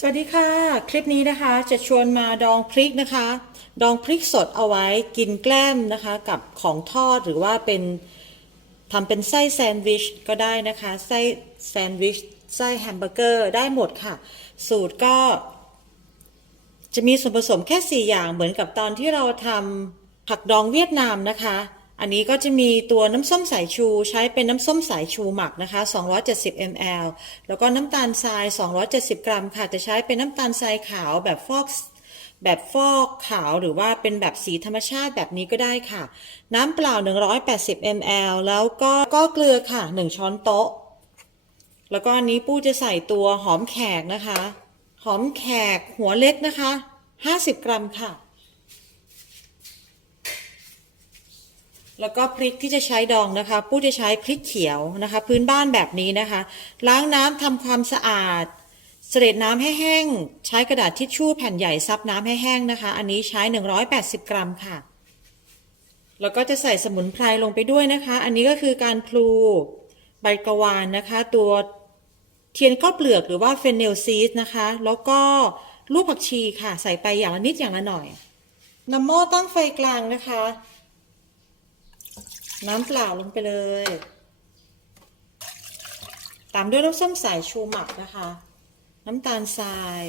สวัสดีค่ะ คลิปนี้นะคะจะชวนมาดองพริกนะคะ ดองพริกสดเอาไว้กินแกล้มนะคะ กับของทอดหรือว่าเป็นทำเป็นไส้แซนด์วิชก็ได้นะคะไส้แซนด์วิชไส้แฮมเบอร์เกอร์ได้หมดค่ะ สูตรก็ จะมีส่วนผสมแค่ 4 อย่างเหมือนกับตอนที่เราทำผักดองเวียดนามนะคะ อันนี้ก็จะมีตัวน้ำส้มสายชูใช้เป็นน้ำส้มสายชูหมักนะคะ 270 ml แล้วก็น้ำตาลทราย 270 กรัมค่ะ จะใช้เป็นน้ำตาลทรายขาวแบบฟอกแบบฟอกขาวหรือว่าเป็นแบบสีธรรมชาติแบบนี้ก็ได้ค่ะ น้ำเปล่า 180 ml แล้วก็ก็เกลือค่ะ 1 ช้อนโต๊ะ แล้วก็อันนี้ปู้จะใส่ตัวหอมแขกนะคะ หอมแขกหัวเล็กนะคะ 50 กรัมค่ะ แล้วก็พริกที่จะใช้ดองนะคะปู้จะใช้พริกเขียวนะคะ พื้นบ้านแบบนี้นะคะ ล้างน้ำทำความสะอาด เสด็จน้ำให้แห้ง ใช้กระดาษทิชชู่แผ่นใหญ่ซับน้ำให้แห้งนะคะ อันนี้ใช้ 180 กรัมค่ะ แล้วก็จะใส่สมุนไพรลงไปด้วยนะคะ อันนี้ก็คือการพลูใบกระวานนะคะ ตัวเทียนข้าวเปลือกหรือว่าเฟนเนลซีสนะคะ แล้วก็ลูกผักชีค่ะ ใส่ไปอย่างละนิดอย่างละหน่อยนำหม้อตั้งไฟกลางนะคะ น้ำเปล่าลงไปเลย ตามด้วยน้ำส้มสายชูหมักนะคะ น้ำตาลทราย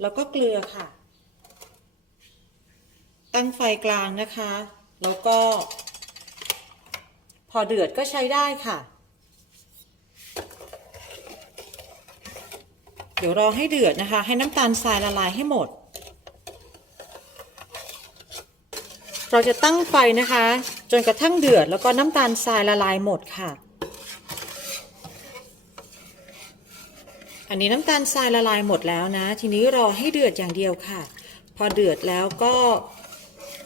แล้วก็เกลือค่ะ ตั้งไฟกลางนะคะ แล้วก็ พอเดือดก็ใช้ได้ค่ะ เดี๋ยวรอให้เดือดนะคะ ให้น้ำตาลทรายละลายให้หมด เราจะตั้งไฟนะคะ จนกระทั่งเดือดแล้วก็น้ำตาลทรายละลายหมดค่ะ อันนี้น้ำตาลทรายละลายหมดแล้วนะ ทีนี้รอให้เดือดอย่างเดียวค่ะ พอเดือดแล้วก็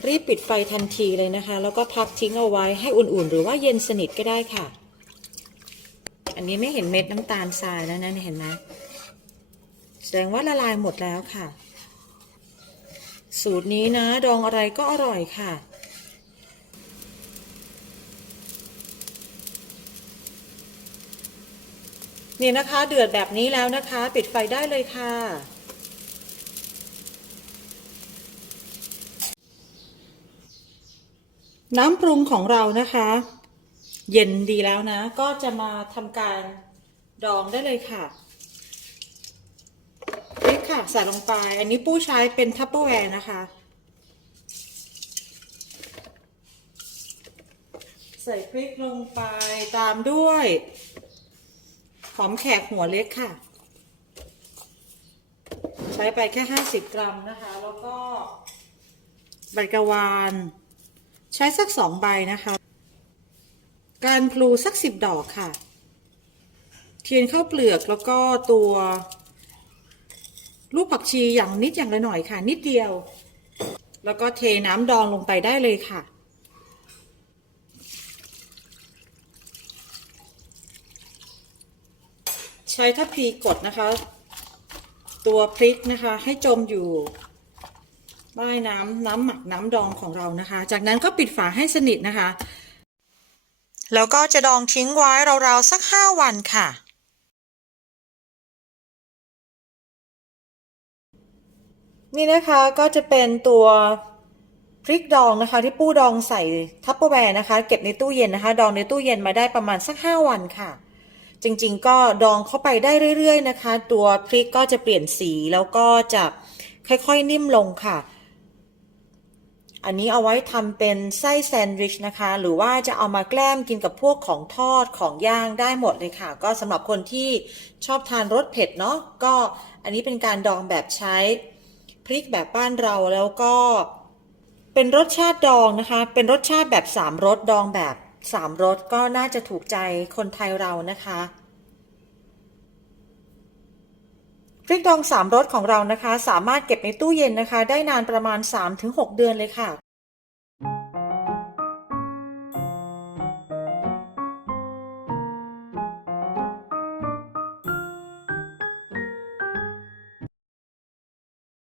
รีบปิดไฟทันทีเลยนะคะ แล้วก็พักทิ้งเอาไว้ให้อุ่นๆ หรือว่าเย็นสนิทก็ได้ค่ะ อันนี้ไม่เห็นเม็ดน้ำตาลทรายแล้วนะเห็นไหมแสดงว่าละลายหมดแล้วค่ะ สูตรนี้นะดองอะไรก็อร่อยค่ะ นี่นะคะเดือดแบบนี้แล้วนะคะ ปิดไฟได้เลยค่ะ น้ำปรุงของเรานะคะ เย็นดีแล้วนะ ก็จะมาทำการดองได้เลยค่ะ ค่ะ ใส่ลงไป อันนี้ปู้ใช้เป็นทัพเปอร์แวร์นะคะ ใส่พริกลงไปตามด้วยหอมแขกหัวเล็กค่ะ ใช้ไปแค่50กรัมนะคะ แล้วก็ใบกระวาน ใช้สักสองใบนะคะ การพลูสักสิบดอกค่ะ เทียนข้าวเปลือกแล้วก็ตัว ลูกผักชีอย่างนิดอย่างละหน่อยค่ะ นิดเดียว แล้วก็เทน้ำดองลงไปได้เลยค่ะใช้ทัพพีกดนะคะ ตัวพริกนะคะ ให้จมอยู่ใต้น้ำน้ำหมักน้ำดองของเรานะคะ จากนั้นก็ปิดฝาให้สนิทนะคะ แล้วก็จะดองทิ้งไว้ราวๆสักห้าวันค่ะ นี่นะคะก็จะเป็นตัวพริกดองนะคะ ที่ปู้ดองใส่ทัพเปอร์แวร์นะคะ เก็บในตู้เย็นนะคะ ดองในตู้เย็นมาได้ประมาณสักห้าวันค่ะ จริงๆ ก็ดองเข้าไปได้เรื่อย ๆ นะคะ ตัวพริกก็จะเปลี่ยนสีแล้วก็จะค่อยๆนิ่มลงค่ะ อันนี้เอาไว้ทำเป็นไส้แซนด์วิชนะคะ หรือว่าจะเอามาแกล้มกินกับพวกของทอดของย่างได้หมดเลยค่ะ ก็สำหรับคนที่ชอบทานรสเผ็ดเนาะก็อันนี้เป็นการดองแบบใช้ พริกแบบบ้านเราแล้วก็เป็นรสชาติดองนะคะ เป็นรสชาติแบบสามรสดองแบบสามรสก็น่าจะถูกใจคนไทยเรานะคะพริกดองสามรสของเรานะคะ สามารถเก็บในตู้เย็นนะคะ ได้นานประมาณ 3-6 เดือนเลยค่ะ